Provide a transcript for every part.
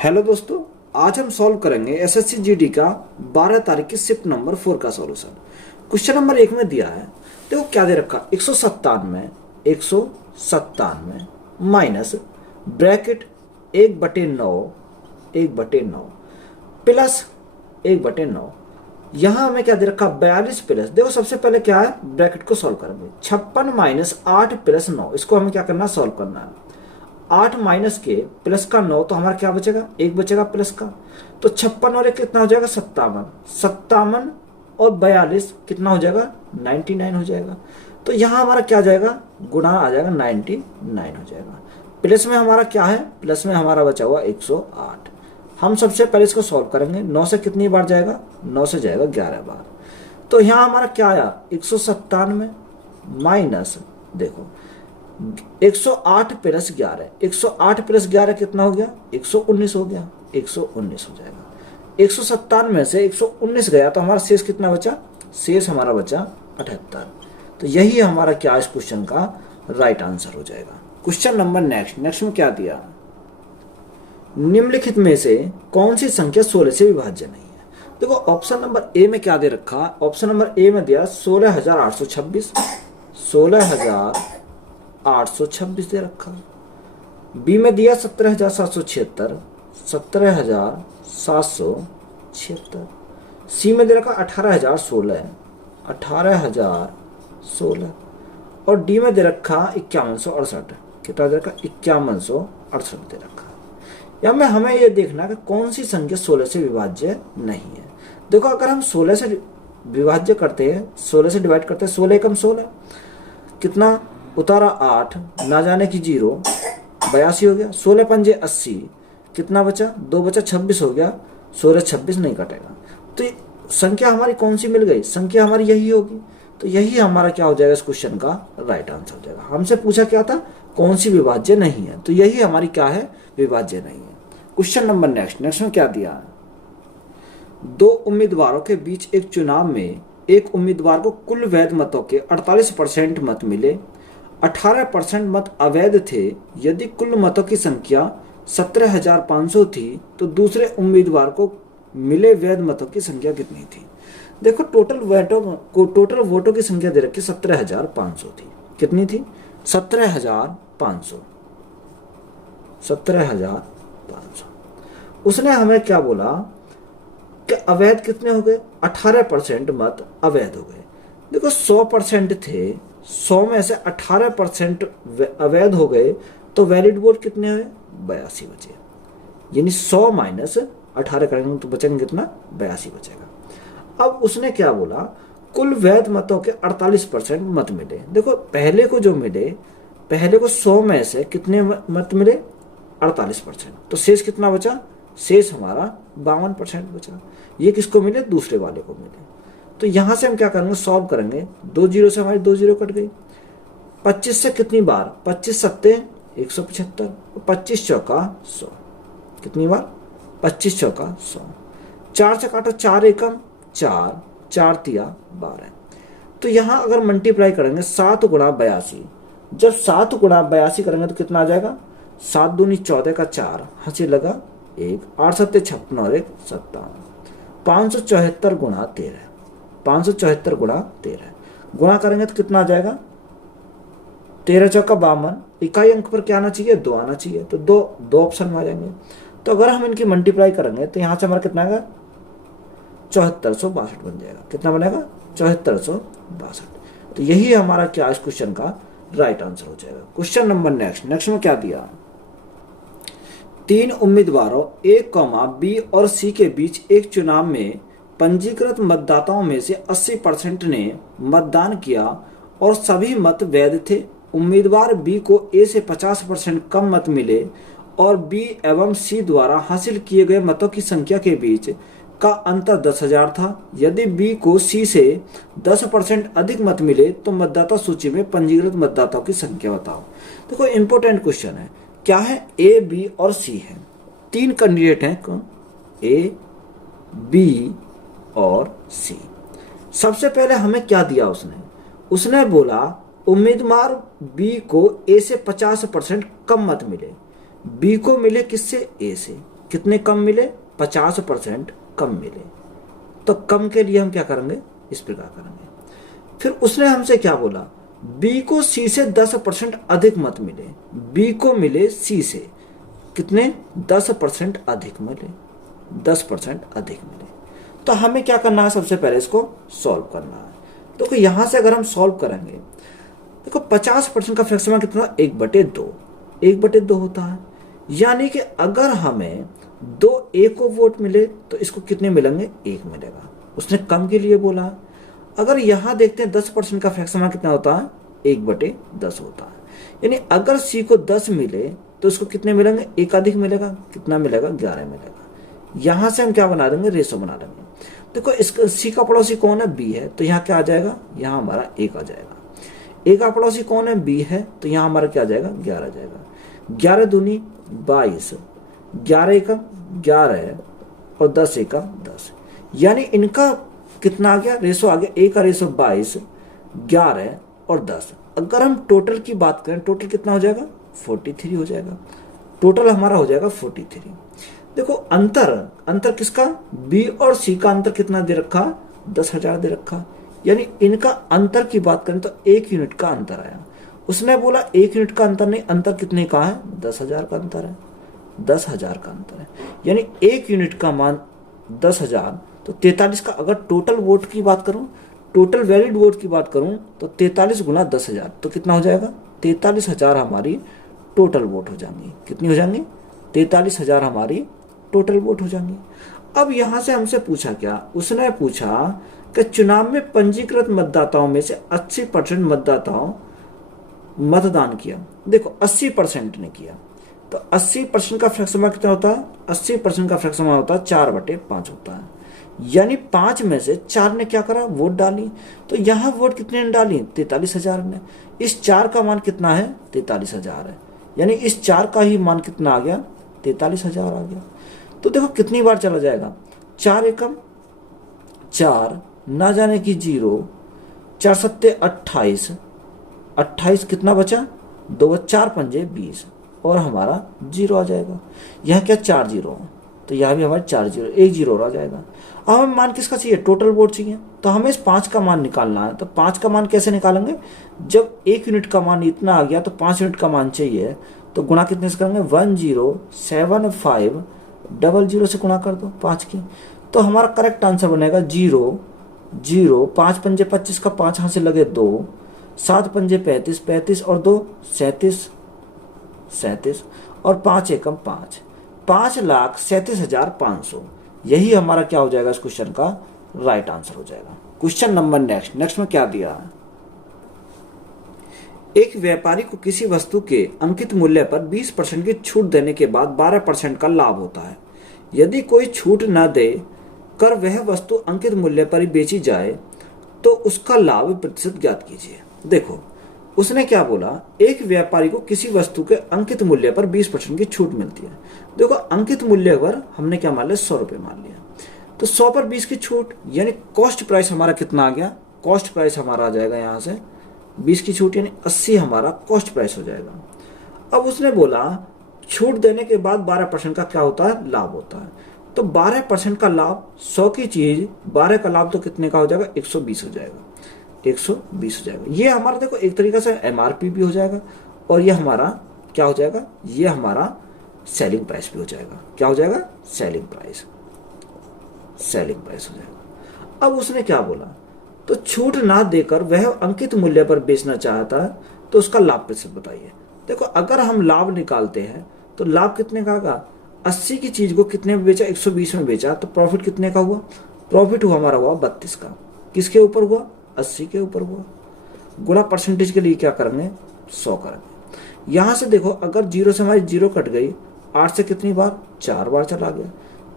Hello दोस्तों, आज हम सॉल्व करेंगे एसएससी जीडी का 12 तारीख की शिफ्ट नंबर 4 का सॉल्यूशन। क्वेश्चन नंबर 1 में दिया है, देखो क्या दे रखा, 197 माइनस ब्रैकेट 1/9 प्लस 1/9। यहाँ हमें क्या दे रखा, 42 प्लस, देखो सबसे पहले क्या है, ब्रैकेट को सॉल्व करेंगे। 56 माइनस 8 प्लस 9, इसको हमें क्या करना, सॉल्व करना है। 8 माइनस के प्लस का 9, तो हमारा क्या बचेगा, 1 बचेगा प्लस का। तो 56 और 1 कितना हो जाएगा, 57 और 42 कितना हो जाएगा, 99 हो जाएगा। तो यहाँ हमारा क्या जाएगा, गुणा आ जाएगा, 99 हो जाएगा। प्लस में हमारा क्या है, प्लस में हमारा बचा हुआ 108। हम सबसे पहले इसको सॉल्व करेंगे। 9 से कितनी बार जाएगा, 9 से जाएगा 11 बार। तो यहाँ हमारा क्या आया, 197 माइनस, देखो 108 प्लस 11, 108 प्लस 11 कितना हो गया, 119 हो गया, 119 हो जाएगा। 197 में से 119 गया तो हमारा शेष कितना बचा, शेष हमारा बचा 78। तो यही हमारा क्या, इस क्वेश्चन का राइट आंसर हो जाएगा। क्वेश्चन नंबर नेक्स्ट में क्या दिया, निम्नलिखित में से कौन सी संख्या 16 से विभाज्य नहीं है। देखो ऑप्शन नंबर ए में क्या दे रखा, ऑप्शन नंबर ए में दिया 16,826, 16,826 दे रखा। बी में दिया 17,776, 17,776। सी में दे रखा 18,016, 18,016। और डी में दे रखा 5168, कितना दे रखा, 5168 दे रखा। या में हमें ये देखना कि कौन सी संख्या 16 से विभाज्य नहीं है। देखो अगर हम 16 से विभाज्य करते हैं, 16 से डिवाइड करते हैं, 16 एकम 16, कितना उतारा 8, ना जाने की 0, 82 हो गया। 16 पंजे 80, कितना बचा, 2 बचा, 26 हो गया। 16 26 नहीं कटेगा, तो संख्या हमारी कौन सी मिल गई, संख्या हमारी यही होगी। तो यही हमारा क्या हो जाएगा, इस क्वेश्चन का राइट आंसर हो जाएगा। हमसे पूछा क्या था, कौन सी विभाज्य नहीं है, तो यही हमारी क्या है, विभाज्य नहीं है। क्वेश्चन नंबर नेक्स्ट में क्या दिया है, 2 उम्मीदवारों के बीच एक चुनाव में एक उम्मीदवार को कुल वैध मतों के 48% मत मिले, 18% मत अवैध थे। यदि कुल मतों की संख्या 17,500 थी तो दूसरे उम्मीदवार को मिले वैध मतों की संख्या कितनी थी। देखो टोटल वोटों की संख्या दे रखी 17,500 थी, कितनी थी, 17,500। उसने हमें क्या बोला कि अवैध कितने हो गए, 18% मत अवैध हो गए। देखो 100% थे, 100 में से 18% अवैध हो गए, तो वैलिड वोट कितने हुए, 82 बचे। यानी 100 माइनस 18 करेंगे तो बचेंगे कितना, 82 बचेगा। अब उसने क्या बोला, कुल वैध मतों के 48% मत मिले। देखो पहले को जो मिले, पहले को 100 में से कितने मत मिले, 48%, तो शेष कितना बचा, शेष हमारा 52% बचा। ये किसको मिले, दूसरे वाले को मिले। तो यहां से हम क्या करेंगे, सॉल्व करेंगे। 2 जीरो से हमारी 2 जीरो कट गई। 25 से कितनी बार, 25 सत्ते 175, 25 चौका 100, कितनी बार, 25 चौका 100। 4 से काटो, 4 एकम 4, 4 तिया 12। तो यहां अगर मल्टीप्लाई करेंगे 7 गुणा 82, जब 7 गुणा 82 करेंगे तो कितना आ जाएगा, 7 दूनी 14 का 4, हंसी लगा 1, 8 सत्ते 56 और 1 57, 574 गुणा 13, 574 गुणा 13 गुणा करेंगे तो कितना आ जाएगा, 13 चौका 52। इकाई अंक पर क्या आना चाहिए, 2 आना चाहिए, तो दो ऑप्शन में आ जाएंगे। तो अगर हम इनकी मल्टीप्लाई करेंगे तो यहाँ से हमारा कितना आएगा, 7462 बन जाएगा। कितना बनेगा, 7462। तो यही हमारा क्या, इस क्वेश्चन का राइट आंसर हो जाएगा। क्वेश्चन नंबर नेक्स्ट में क्या दिया, 3 उम्मीदवारों A, B और C के बीच एक चुनाव में पंजीकृत मतदाताओं में से 80% ने मतदान किया और सभी मत वैध थे। उम्मीदवार B को A से 50% कम मत मिले और B एवं C द्वारा हासिल किए गए मतों की संख्या के बीच का अंतर 10,000 था। यदि B को C से 10% अधिक मत मिले तो मतदाता सूची में पंजीकृत मतदाताओं की संख्या बताओ। देखो इंपॉर्टेंट क्वेश्चन है, क्या है, A, B और C है, 3 कैंडिडेट हैं, कौन, A, B और C। सबसे पहले हमें क्या दिया उसने बोला उम्मीदवार B को A से 50% कम मत मिले। B को मिले किससे, A से, कितने कम मिले, 50% कम मिले। तो कम के लिए हम क्या करेंगे, इस प्रकार करेंगे। फिर उसने हमसे क्या बोला, बी को सी से 10% अधिक मत मिले, बी को मिले सी से कितने, 10% अधिक मिले, 10% अधिक मिले। तो हमें क्या करना है, सबसे पहले इसको सॉल्व करना है। तो यहां से अगर हम सॉल्व करेंगे, देखो 50% का फ्रैक्शन कितना, 1/2, 1/2 होता है। यानी कि अगर हमें 2 ए को वोट मिले तो इसको कितने मिलेंगे, 1 मिलेगा। उसने कम के लिए बोला। अगर यहां देखते हैं 10% का फ्रैक्शन कितना होता है, 1/10 होता है। यानी अगर सी को 10 मिले तो इसको कितने मिलेंगे, 1 अधिक मिलेगा, कितना मिलेगा, 11 मिलेगा। यहां से हम क्या बना देंगे, रेशो बना देंगे। देखो इसका सी का पड़ोसी कौन है, बी है, तो यहाँ क्या आ जाएगा, यहाँ हमारा 1 आ जाएगा। ए का पड़ोसी कौन है, बी है, तो यहाँ हमारा क्या आ जाएगा, 11 आ जाएगा। 11 दूनी 22, 11 एकम 11 और 10 एकम 10। यानी इनका कितना आ गया, रेशो आ गया, ए का रेशो 22, 11 और 10। अगर हम टोटल की बात करें, टोटल कितना हो जाएगा, 43 हो जाएगा। टोटल हमारा हो जाएगा 43। देखो अंतर किसका, बी और सी का अंतर कितना दे रखा, 10,000 दे रखा। यानी इनका अंतर की बात करें तो 1 यूनिट का अंतर आया। उसने बोला 1 यूनिट का अंतर नहीं, अंतर कितने का है, 10,000 का अंतर है, 10,000 का अंतर है। यानी 1 यूनिट का मान 10,000। तो 43 का अगर टोटल वोट की बात करूं, टोटल वैलिड वोट की बात करूं तो 43 गुना 10,000 तो कितना हो जाएगा, 43,000 हमारी टोटल वोट हो जाएंगी। कितनी हो जाएंगी, 43,000 हमारी टोटल वोट हो जाएंगी। अब यहां से हमसे पूछा क्या, उसने पूछा कि चुनाव में पंजीकृत मतदाताओं में से 80% मतदाताओं मतदान किया। देखो 80% ने किया, तो 80% का फ्रैक्शन कितना होता है, 80% का फ्रैक्शन होता है 4/5 होता है। यानी 5 में से 4 ने क्या करा, वोट डाली। तो यहाँ वोट कितने ने डाली, 43,000 ने। इस 4 का मान कितना है, 43,000 है। यानी इस 4 का ही मान कितना आ गया, 43,000 आ गया। तो देखो कितनी बार चला जाएगा, 4 एकम 4, ना जाने की 0, 4 सत्ते 28, 28 कितना बचा, 2 4 पंजे 20 और हमारा 0 आ जाएगा। यहाँ क्या 4 0 है, तो यहाँ भी हमारे 4 0, 1 0 आ जाएगा। अब हमें मान किसका चाहिए, टोटल वोट चाहिए। तो हमें इस 5 का मान निकालना है। तो 5 का मान कैसे निकालेंगे, जब 1 यूनिट का मान इतना आ गया तो 5 यूनिट का मान चाहिए, तो गुणा कितने से करेंगे, 107500 से गुणा कर दो 5 की। तो हमारा करेक्ट आंसर बनेगा 0 0, 5 पंजे 25 का 5 यहाँ से लगे 2, 7 पंजे 35, 35 और 2 37, 37 और 5 एकम 5, 5,37,500। यही हमारा क्या हो जाएगा, इस क्वेश्चन का राइट आंसर हो जाएगा। क्वेश्चन नंबर नेक्स्ट में क्या दिया है, एक व्यापारी को किसी वस्तु के अंकित मूल्य पर 20% की छूट देने के बाद 12% का लाभ होता है। यदि कोई छूट न दे कर वह वस्तु अंकित मूल्य पर ही बेची जाए तो उसका लाभ प्रतिशत ज्ञात कीजिए। देखो उसने क्या बोला, एक व्यापारी को किसी वस्तु के अंकित मूल्य पर 20% की छूट मिलती है। देखो अंकित मूल्य पर हमने क्या मान लिया, 100 रुपये मान लिया। तो 100 पर 20 की छूट, यानी कॉस्ट प्राइस हमारा कितना आ गया, कॉस्ट प्राइस हमारा आ जाएगा यहाँ से 20 की छूट, यानी 80 हमारा कॉस्ट प्राइस हो जाएगा। अब उसने बोला छूट देने के बाद 12% का क्या होता है, लाभ होता है। तो 12% का लाभ, 100 की चीज 12 का लाभ तो कितने का हो जाएगा, 120 हो जाएगा, 120 हो जाएगा। ये हमारा देखो एक तरीके से MRP भी हो जाएगा और ये हमारा क्या हो जाएगा, ये हमारा सेलिंग प्राइस भी हो जाएगा। क्या हो जाएगा, सेलिंग प्राइस हो जाएगा। अब उसने क्या बोला, तो छूट ना देकर वह अंकित मूल्य पर बेचना चाहता है तो उसका लाभ प्रतिशत बताइए। देखो अगर हम लाभ निकालते हैं तो लाभ कितने का आएगा, 80 की चीज को कितने में बेचा, 120 में बेचा, तो प्रॉफिट कितने का हुआ, प्रॉफिट हुआ हमारा हुआ 32 का। किसके ऊपर हुआ, 80 के ऊपर हुआ। गुणा परसेंटेज के लिए क्या करेंगे, 100 करेंगे। यहां से देखो अगर 0 से हमारी 0 कट गई, 8 से कितनी बार, 4 बार चला गया,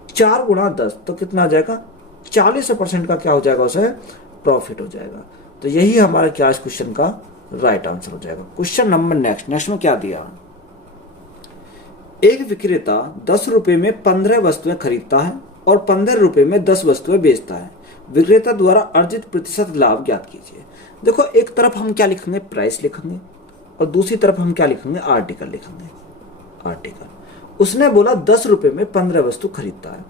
4 गुणा 10 तो कितना आ जाएगा, 40% का क्या हो जाएगा, उसे प्रॉफिट हो जाएगा। तो यही हमारा क्या इस क्वेश्चन का राइट आंसर हो जाएगा। क्वेश्चन नंबर नेक्स्ट में क्या दिया, एक विक्रेता 10 रुपए में 15 वस्तुएं खरीदता है और 15 रुपए में 10 वस्तुएं बेचता है। विक्रेता द्वारा अर्जित प्रतिशत लाभ ज्ञात कीजिए। देखो एक तरफ हम क्या लिखेंगे, प्राइस लिखेंगे और दूसरी तरफ हम क्या लिखेंगे, आर्टिकल लिखेंगे, आर्टिकल। उसने बोला 10 रुपए में 15 वस्तु खरीदता है,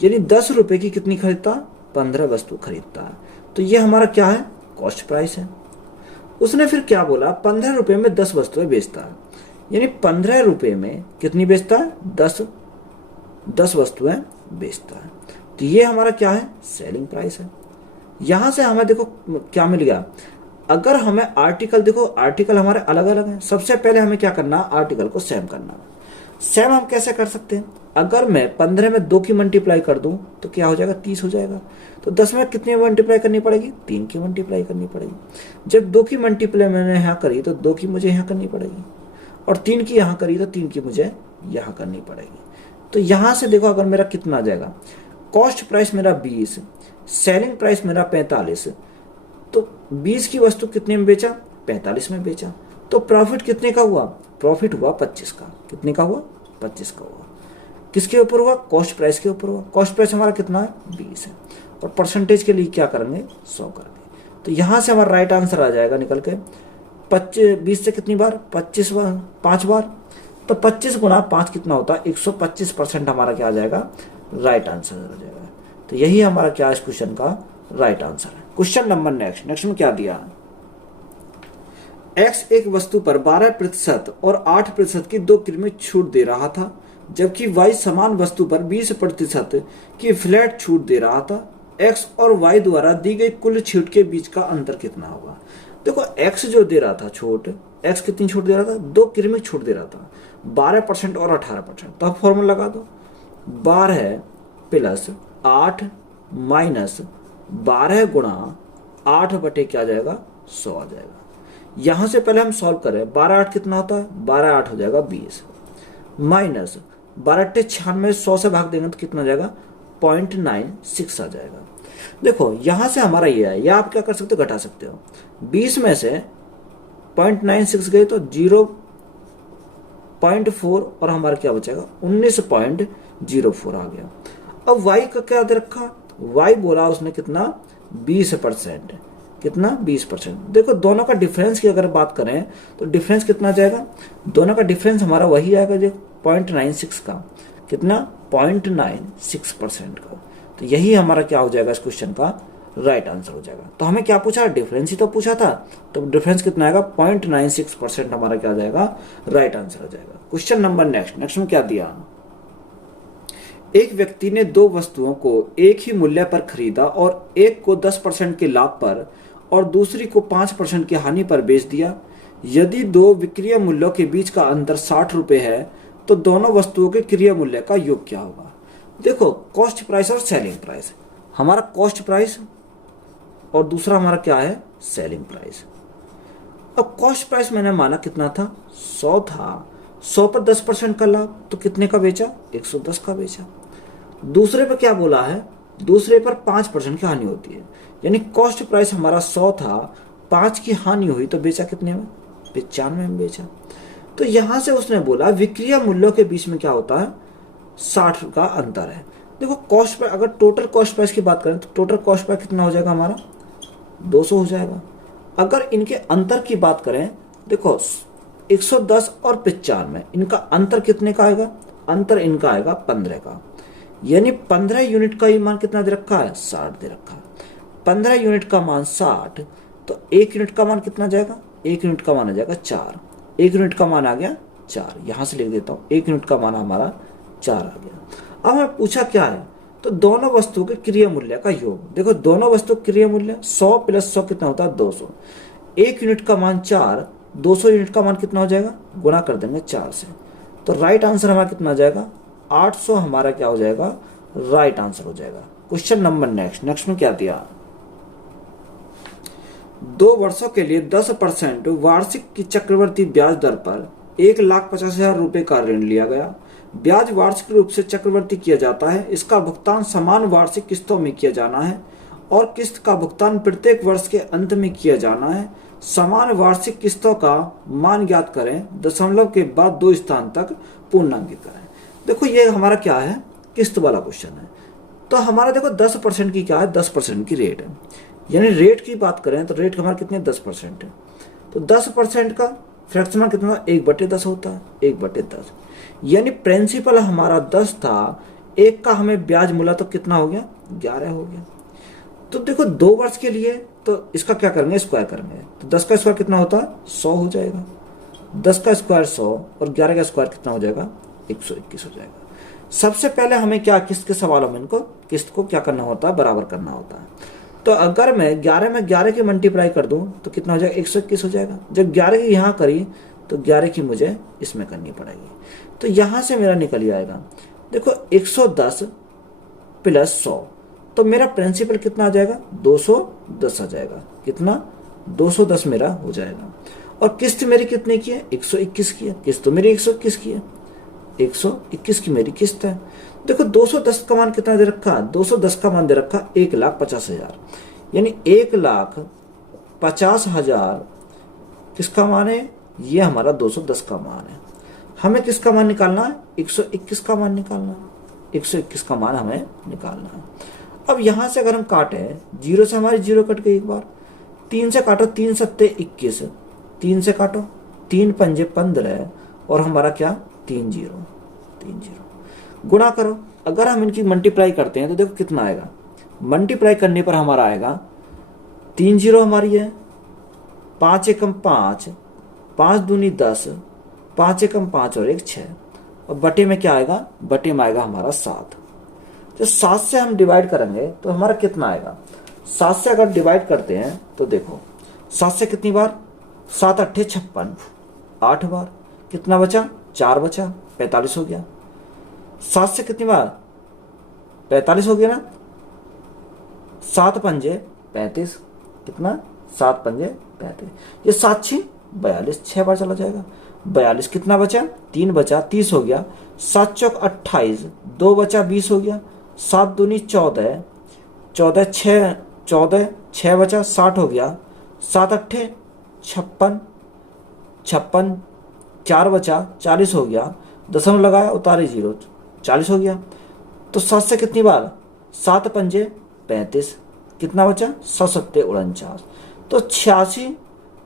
यानी 10 रुपए की कितनी खरीदता है, 15 वस्तु खरीदता है। तो ये हमारा क्या है, कॉस्ट प्राइस है। उसने फिर क्या बोला, 15 रुपए में 10 वस्तुएं बेचता है, यानी 15 रुपए में कितनी बेचता है, 10 वस्तुएं बेचता है। तो ये हमारा क्या है, सेलिंग प्राइस है। यहां से हमें देखो क्या मिल गया, अगर हमें आर्टिकल, देखो आर्टिकल हमारे अलग अलग हैं, सबसे पहले हमें क्या करना, आर्टिकल को सेम करना है। सेम हम कैसे कर सकते हैं, अगर मैं 15 में 2 की मल्टीप्लाई कर दूं तो क्या हो जाएगा, 30 हो जाएगा। तो 10 में कितनी मल्टीप्लाई करनी पड़ेगी, 3 की मल्टीप्लाई करनी पड़ेगी। जब 2 की मल्टीप्लाई मैंने यहाँ करी तो 2 की मुझे यहाँ करनी पड़ेगी, और 3 की यहाँ करी तो 3 की मुझे यहाँ करनी पड़ेगी। तो यहाँ से देखो अगर मेरा कितना आ जाएगा, कॉस्ट प्राइस मेरा 20, सेलिंग प्राइस मेरा 45, तो 20 की वस्तु कितने में बेचा, 45 में बेचा। तो प्रॉफिट कितने का हुआ, प्रॉफिट हुआ 25 का। कितने का हुआ, 25 का हुआ। किसके ऊपर हुआ, कॉस्ट प्राइस के ऊपर हुआ। कॉस्ट प्राइस हमारा कितना है, 20 है, और परसेंटेज के लिए क्या करेंगे, 100 करेंगे। तो यहाँ से हमारा राइट आंसर आ जाएगा निकल के 20 से कितनी बार, 25 बार, 5 बार। तो 25 गुना 5 कितना होता है, 125% हमारा क्या आ जाएगा, राइट आंसर आ जाएगा। तो यही हमारा क्या इस क्वेश्चन का राइट आंसर है। क्वेश्चन नंबर नेक्स्ट में क्या दिया, एक्स एक वस्तु पर 12% और 8% की 2 किमी छूट दे रहा था, जबकि वाई समान वस्तु पर 20% की फ्लैट छूट दे रहा था। एक्स और वाई द्वारा दी गई कुल छूट के बीच का अंतर कितना होगा। देखो एक्स जो दे रहा था छूट, एक्स कितनी छूट दे रहा था, 2 किमी छूट दे रहा था, 12% और 18%। तो आप फॉर्मूला लगा दो, 12 प्लस 8 माइनस 12 गुणा 8 बटे क्या आ जाएगा, 100 आ जाएगा। यहां से पहले हम सॉल्व करें, 12 8 कितना होता है, 12 8 हो जाएगा 20, माइनस 12 8 96, 100 से भाग देंगे तो कितना आ जाएगा, 0.96 आ जाएगा। देखो यहां से हमारा ये है, या आप क्या कर सकते हो, घटा सकते हो। 20 में से 0.96 गए तो 0.4 और हमारा क्या बचेगा, 19.04 आ गया। अब y का क्या दे रखा, y बोला उसने कितना, 20%, कितना 20%। देखो दोनों का डिफरेंस की अगर बात करें तो डिफरेंस कितना जाएगा, दोनों का डिफरेंस हमारा वही आएगा जो 0.96 का, कितना 0.96% का। तो यही हमारा क्या हो जाएगा इस क्वेश्चन का राइट आंसर हो जाएगा। तो हमें क्या पूछा, डिफरेंस ही तो पूछा था, तो डिफरेंस कितना आएगा, 0.96% हमारा क्या हो जाएगा, राइट आंसर हो जाएगा। क्वेश्चन नंबर नेक्स्ट में क्या दिया, एक व्यक्ति ने 2 वस्तुओं को एक ही मूल्य पर खरीदा और एक को 10% के लाभ पर और दूसरी को 5% की हानि पर बेच दिया। यदि 2 विक्रय मूल्यों के बीच का अंतर 60 रुपए है तो दोनों वस्तुओं के क्रय मूल्य का योग क्या होगा। देखो कॉस्ट प्राइस और सेलिंग प्राइस, हमारा कॉस्ट प्राइस और दूसरा हमारा क्या है, सेलिंग प्राइस। अब कॉस्ट प्राइस मैंने माना कितना था, 100 था, 100 पर 10% का लाभ तो कितने का बेचा, 110 का बेचा। दूसरे पर क्या बोला है, दूसरे पर 5% की हानि होती है, यानी कॉस्ट प्राइस हमारा 100 था, 5 की हानि हुई तो बेचा कितने में, 95 में बेचा। तो यहां से उसने बोला विक्रय मूल्यों के बीच में क्या होता है, 60 का अंतर है। देखो कॉस्ट प्राइस, अगर टोटल कॉस्ट प्राइस की बात करें तो टोटल कॉस्ट प्राइस कितना हो जाएगा हमारा, 200 हो जाएगा। अगर इनके अंतर की बात करें, देखो 110 और 95 इनका अंतर कितने का आएगा, अंतर इनका आएगा 15 का, यानी 15 यूनिट का ही मान कितना दे रखा है, 60 दे रखा है। 15 यूनिट का मान 60, तो 1 यूनिट का मान कितना जाएगा, 1 यूनिट का मान आ जाएगा 4, 1 यूनिट का मान आ गया 4, यहां से लिख देता हूं, 1 यूनिट का मान हमारा 4 आ गया। अब हमें पूछा क्या है, तो दोनों वस्तुओं के क्रय मूल्य का योग। देखो दोनों वस्तु क्रय मूल्य 100 प्लस 100 कितना होता है, 200। 1 यूनिट का मान 4, 200 यूनिट का मान कितना हो जाएगा, गुणा कर देंगे 4 से, तो राइट आंसर हमारा कितना आ जाएगा, 800 हमारा क्या हो जाएगा, राइट आंसर हो जाएगा। क्वेश्चन नंबर नेक्स्ट में क्या दिया, 2 वर्षों के लिए 10% वार्षिक की चक्रवर्ती ब्याज दर पर 1,50,000 रुपए का ऋण लिया गया। ब्याज वार्षिक रूप से चक्रवर्ती किया जाता है, इसका भुगतान समान वार्षिक किस्तों में किया जाना है और किस्त का भुगतान प्रत्येक वर्ष के अंत में किया जाना है। समान वार्षिक किस्तों का मान ज्ञात करें, दशमलव के बाद 2 स्थान तक पूर्णांकित करें। देखो ये हमारा क्या है, किस्त वाला क्वेश्चन है। तो हमारा देखो 10% की क्या है, 10% की रेट है, यानी रेट की बात करें तो रेट हमारा कितने, 10% है। तो 10% का फ्रैक्शन कितना, 1/10 होता है, 1/10, यानी प्रिंसिपल हमारा 10 था, एक का हमें ब्याज मिला तो कितना हो गया, 11 हो गया। तो देखो 2 वर्ष के लिए तो इसका क्या करेंगे, स्क्वायर करेंगे, तो 10 का स्क्वायर कितना होता है, 100 हो जाएगा। 10 का स्क्वायर 100 और 11 का स्क्वायर कितना हो जाएगा, 121 हो जाएगा। सबसे पहले हमें क्या, किस्त के सवालों में इनको किस्त को क्या करना होता है, बराबर करना होता है। तो अगर मैं 11 में 11 की मल्टीप्लाई कर दूं तो कितना हो जाएगा, 121 हो जाएगा। जब 11 की यहाँ करी तो 11 की मुझे इसमें करनी पड़ेगी, तो यहाँ से मेरा निकल जाएगा। देखो 110 प्लस 100, तो मेरा प्रिंसिपल कितना आ जाएगा, 210 आ जाएगा। कितना, 210 मेरा हो जाएगा। और किस्त मेरी कितने की है, 121 की है। किस्त तो मेरी 121 की है, 121 की मेरी किस्त है। देखो 210 का मान कितना दे रखा, 210 का मान दे रखा 1,50,000, यानी 1,50,000 किसका मान है, ये हमारा 210 का मान है। हमें किसका मान निकालना है, 121 का मान निकालना है। 121 का मान हमें निकालना है। अब यहां से अगर हम काटे, जीरो से हमारी जीरो कट गई एक बार, 3 से काटो, 3 सत्ते 21, 3 से काटो, 3 पंजे 15 और हमारा क्या, 3 जीरो, गुणा करो। अगर हम इनकी मल्टीप्लाई करते हैं तो देखो कितना आएगा, मल्टीप्लाई करने पर हमारा आएगा 3 जीरो हमारी है, 5 एकम 5, 5 दूनी 10, 5 एकम 5 और 1 6, और बटे में क्या आएगा, बटे में आएगा हमारा 7। तो 7 से हम डिवाइड करेंगे तो हमारा कितना आएगा, 7 से अगर डिवाइड करते हैं तो देखो 7 से कितनी बार, 7 अट्ठे 56, 8 बार, कितना बचा, 4 बचा, 45 हो गया। 7 से कितनी बार, 45 हो गया ना, 7 पंजे 35, कितना, 7 पंजे 35, ये 7 6 42, 6 बार चला जाएगा। 42 कितना बचा, 3 बचा, 30 हो गया। 7 चौक 28, 2 बचा, 20 हो गया। 7 दूनी 14, 14 6, 14 6 बचा, 60 हो गया। 7 अट्ठे 56, 56 4 बचा, 40 हो गया। दशमलव लगाया, उतारे जीरो, 40 हो गया। तो 7 से कितनी बार, 7 पंजे 35, कितना बचा, 7 सत्ते 49, तो 86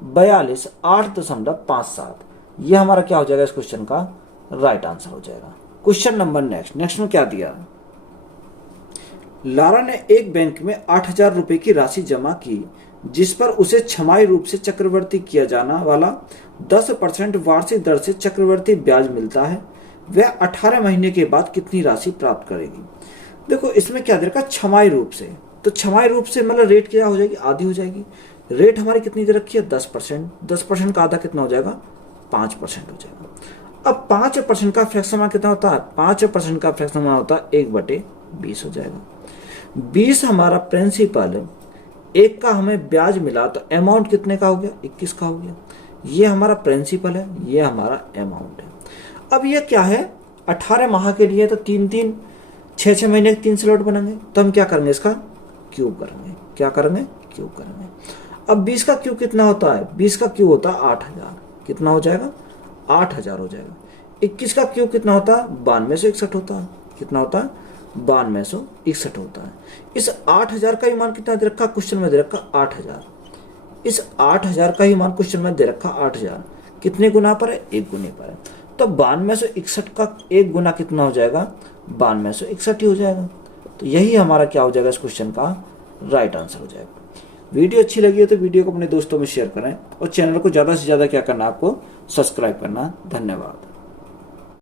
42 8.57, ये हमारा क्या हो जाएगा, इस क्वेश्चन का राइट आंसर हो जाएगा। क्वेश्चन नंबर नेक्स्ट में क्या दिया, लारा ने एक बैंक में 8,000 रुपए की राशि जमा की, जिस पर उसे छमाही रूप से चक्रवर्ती किया जाना वाला 10% वार्षिक दर से चक्रवर्ती ब्याज मिलता है। वह 18 महीने के बाद कितनी राशि प्राप्त करेगी। देखो इसमें क्या दे रखा, छमाही रूप से, तो छमाही रूप से मतलब रेट क्या हो जाएगी, आधी हो जाएगी। रेट हमारी कितनी दे रखी है, 10%, 10% का आधा कितना हो जाएगा, 5% हो जाएगा। अब 5% का फ्रैक्शन कितना होता है, 5% का फ्रैक्शन होता है 1/20 हो जाएगा। 20 हमारा प्रिंसिपल, एक का हमें ब्याज मिला तो अमाउंट कितने का हो गया, 21 का हो गया। ये हमारा प्रिंसिपल है, ये हमारा अमाउंट है। अब ये क्या है, 18 माह के लिए, तो 3 6 महीने के 3 स्लॉट बनेंगे, तो हम क्या करेंगे, इसका क्यूब करेंगे। क्या करेंगे, क्यूब करेंगे। अब 20 का क्यूब कितना होता है, 20 का क्यूब होता है 8,000, कितना हो जाएगा, 8,000 हो जाएगा। 21 का क्यूब कितना होता है, 9261 होता है, कितना होता है, 9261 होता है। इस 8,000 का ही मान कितना दे रखा, क्वेश्चन में दे रखा 8,000। इस 8,000 का ही मान क्वेश्चन में दे रखा 8,000, कितने गुना पर है, 1 गुने पर है। तो 9261 का 1 गुना कितना हो जाएगा, 9261 ही हो जाएगा। तो यही हमारा क्या हो जाएगा, इस क्वेश्चन का राइट आंसर हो जाएगा। वीडियो अच्छी लगी है तो वीडियो को अपने दोस्तों में शेयर करें, और चैनल को ज़्यादा से ज़्यादा क्या करना, आपको सब्सक्राइब करना। धन्यवाद।